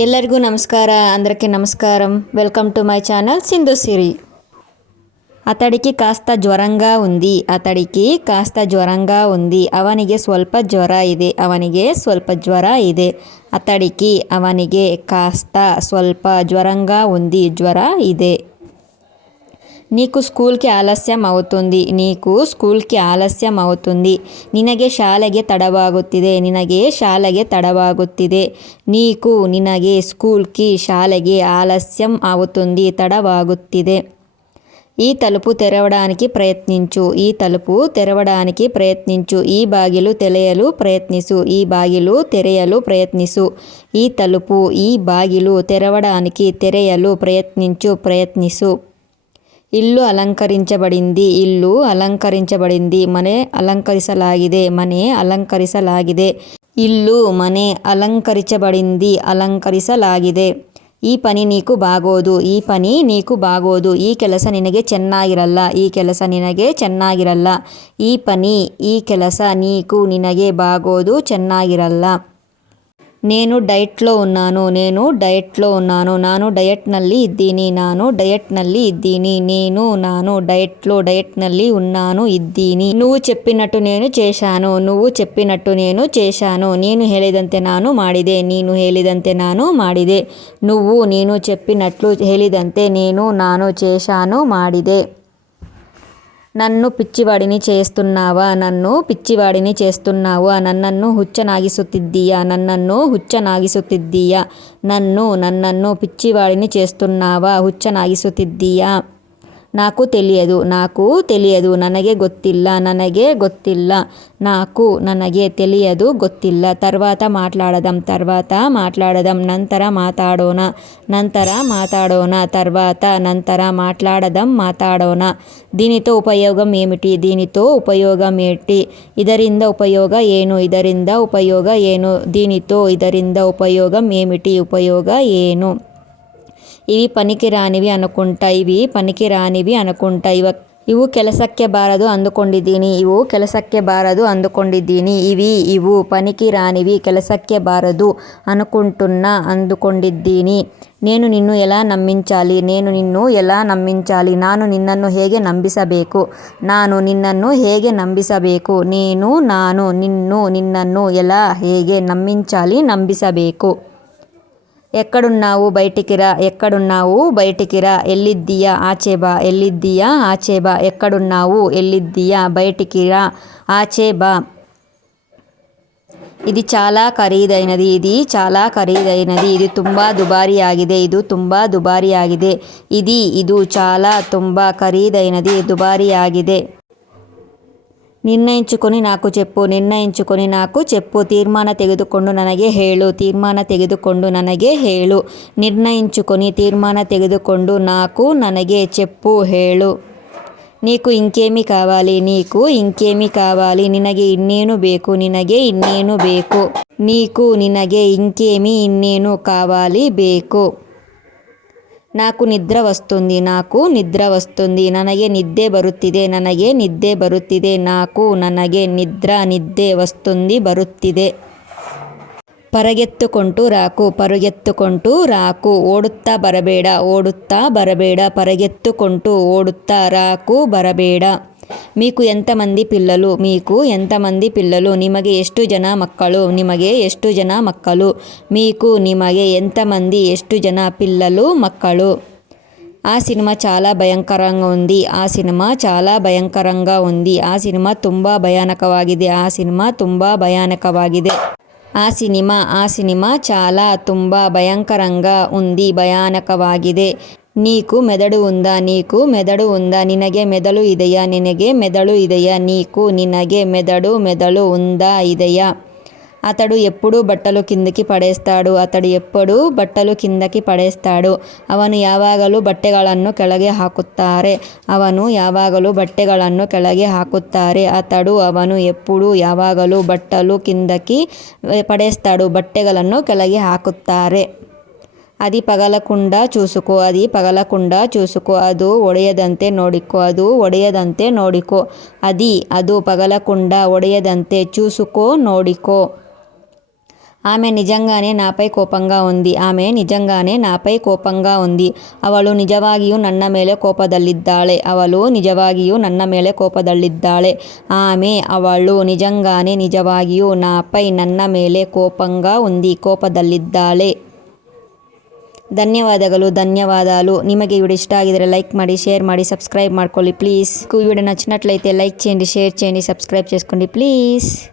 ಎಲ್ಲರಿಗೂ నమస్ಕಾರ. అందరికీ నమస్కారం. Welcome to my channel Sindhu Siri. అతడికి కాస్త జ్వరంగా ఉంది. ಅವನಿಗೆ ಸ್ವಲ್ಪ ಜ್ವರ ಇದೆ. ಅವನಿಗೆ ಕಾಸ್ತ ಸ್ವಲ್ಪ ಜ್ವರಂగా ఉంది. ಜ್ವರ ಇದೆ. నీకు స్కూల్కి ఆలస్యం అవుతుంది. ನಿನಗೆ ಶಾಲೆಗೆ ತಡವಾಗುತ್ತಿದೆ. ನಿನಗೆ ಸ್ಕೂಲ್కి ಶಾಲೆಗೆ ಆಲಸ್యం అవుతుంది, ತಡವಾಗುತ್ತಿದೆ. ఈ తలుపు తెరవడానికి ప్రయత్నించు. ఈ బాగిలు తెరయలు ప్రయత్నిసు. ఈ తలుపు, ఈ బాగిలు తెరవడానికి ప్రయత్నించు. ఇల్లు అలంకరించబడింది. మನೆ అలంకరిಸಲಾಗಿದೆ. ఇల్లు మನೆ అలంకరించబడింది. ఈ పని నీకు బాగోదు. ఈ ಕೆಲಸ ನಿನಗೆ ಚೆನ್ನಾಗಿರಲ್ಲ. ಈ ಪನಿ, ಈ ಕೆಲಸ ನೀಕು ನಿನಗೆ ಬಾಗೋದು, ಚೆನ್ನಾಗಿರಲ್ಲ. నేను డైట్లో ఉన్నాను. ನಾನು ಡಯಟ್ನಲ್ಲಿ ಇದ್ದೀನಿ. నువ్వు చెప్పినట్టు నేను చేశాను. నేను ಹೇಳಿದಂತೆ ನಾನು ಮಾಡಿದೆ. నువ్వు నేను చెప్పినట్లు ಹೇಳಿದಂತೆ ನಾನು చేశాను, ಮಾಡಿದೆ. నన్ను పిచ్చివాడిని చేస్తున్నావా? నన్నನ್ನು ಹುಚ್ಚನಾಗಿಸುತ್ತಿದ್ದೀಯా? నన్ను పిచ్చివాడిని చేస్తున్నావా? ಹುಚ್ಚನಾಗಿಸುತ್ತಿದ್ದೀಯಾ? నాకు తెలియదు. ನನಗೆ ಗೊತ್ತಿಲ್ಲ. ನನಗೆ తెలియదు, ಗೊತ್ತಿಲ್ಲ. తర్వాత మాట్లాడదాం. ನಂತರ మాట్లాడదాం. దీనితో ఉపయోగం ఏమిటి? ಇದರಿಂದ ಉಪಯೋಗ ಏನು? ಇದರಿಂದ ಉಪయోగం ఏమిటి? ఉపయోగ ಏನು? ఇవి పనికిరానివి అనుకుంటా. ಇವು ಕೆಲಸಕ್ಕೆ ಬಾರದು ಅಂದುಕೊಂಡಿದ್ದೀನಿ. ಇವು పనికిరానివి, ಕೆಲಸಕ್ಕೆ ಬಾರದು ಅಂದುಕೊಂಡಿದ್ದೀನಿ. నేను నిన్ను ఎలా నమ్మించాలి? ನಾನು నిన్నನ್ನು ಹೇಗೆ ನಂಬಿಸಬೇಕು? నిన్నನ್ನು ఎలా ಹೇಗೆ ನಂಬಿಸಬೇಕು? ఎక్కడున్నావు? బయటికి రా. ఎల్లిద్దీయా? ఆచే బా. ఎక్కడున్నావు? ఎల్లిద్దీయా? బయటికి రా, ఆచే బా. ఇది చాలా ఖరీదైనది. ఇది ತುಂಬಾ ದುಬಾರಿಯಾಗಿದೆ. ಇದು చాలా ತುಂಬಾ ಖರೀದೈನది, ದುಬಾರಿಯಾಗಿದೆ. ನಿರ್ಣయించుకొని నాకు చెప్పు. ತೀರ್ಮಾನ ತೆಗೆದುಕೊಂಡು ನನಗೆ ಹೇಳು. నిర్ణయించుకొని ತೀರ್ಮಾನ ತೆಗೆದುಕೊಂಡು ನನಗೆ చెప్పు, ಹೇಳು. నీకు ఇంకేమి కావాలి? నినಗೆ ಇನ್ನೇನು ಬೇಕು? నినಗೆ ಇನ್ನೇನು కావాలి, ಬೇಕು? నాకు నిద్ర వస్తుంది. ನನಗೆ ನಿದ್ದೆ ಬರುತ್ತಿದೆ. ನನಗೆ ನಿದ್ದೆ ವಸ್ತುಂದಿ ಬರುತ್ತಿದೆ. ಪರಗೆತ್ತುಕೊಂಟು ರಾಕು. ಓಡುತ್ತಾ ಬರಬೇಡ. ಪರಗೆತ್ತುಕೊಂಟು ಓಡುತ್ತಾ ರಾಕು, ಬರಬೇಡ. మీకు ఎంతమంది పిల్లలు? నిಮಗೆ ಎಷ್ಟು ಜನ ಮಕ್ಕಳು? ನಿಮಗೆ ಎಷ್ಟು ಜನ పిల్లలు, మక్కలు? ఆ సినిమా చాలా భయంకరంగా ఉంది. ఆ సినిమా ತುಂಬಾ ಭಯಾನಕವಾಗಿದೆ. ఆ సినిమా చాలా ತುಂಬಾ భయంకరంగా ఉంది, భయానకವಾಗಿದೆ. నీకు మెదడు ఉందా? నినಗೆ మెదడు ಇದೆಯా? నినಗೆ మెదడు ఉందా, ಇದೆಯా? అతడు ఎప్పుడు బట్టలు కిందకి పడేస్తాడు. ಅವನು ಯಾವಾಗಲೂ ಬಟ್ಟೆಗಳನ್ನು ಕೆಳಗೆ ಹಾಕುತ್ತಾರೆ. ಅವನು ಎప్పుడు ಯಾವಾಗಲೂ ಬಟ್ಟಲು ಕಿಂದకి పడేస్తాడు, బట్టೆಗಳನ್ನು ಕೆಳಗೆ ಹಾಕುತ್ತಾರೆ. అది పగలకుండా చూసుకో. ಅದು ಒಡೆಯದಂತೆ ನೋಡಿಕೋ. ಅದು పగలకుండా ಒಡೆಯದಂತೆ చూసుకో, ನೋಡಿಕೋ. ఆమె నిజంగానే నాపై కోపంగా ఉంది. ಅವಳು ನಿಜವಾಗಿಯೂ ನನ್ನ ಮೇಲೆ ಕೋಪದಲ್ಲಿದ್ದಾಳೆ. ಅವಳು ನಿಜವಾಗಿಯೂ ನನ್ನ ಮೇಲೆ ಕೋಪದಲ್ಲಿದ್ದಾಳೆ. ధన్యవాదాలు. నిಮಗೆ ఈ వీడియో ఇష్ట ಆಗಿದ್ರೆ లైక్ ಮಾಡಿ, షేర్ ಮಾಡಿ, సబ్స్క్రైబ్ ಮಾಡ್ಕೊಳ್ಳಿ ప్లీజ్. ఈ వీడియో నచ్చినట్లయితే లైక్ చేయండి, షేర్ చేయండి, సబ్స్క్రైబ్ చేసుకోండి ప్లీజ్.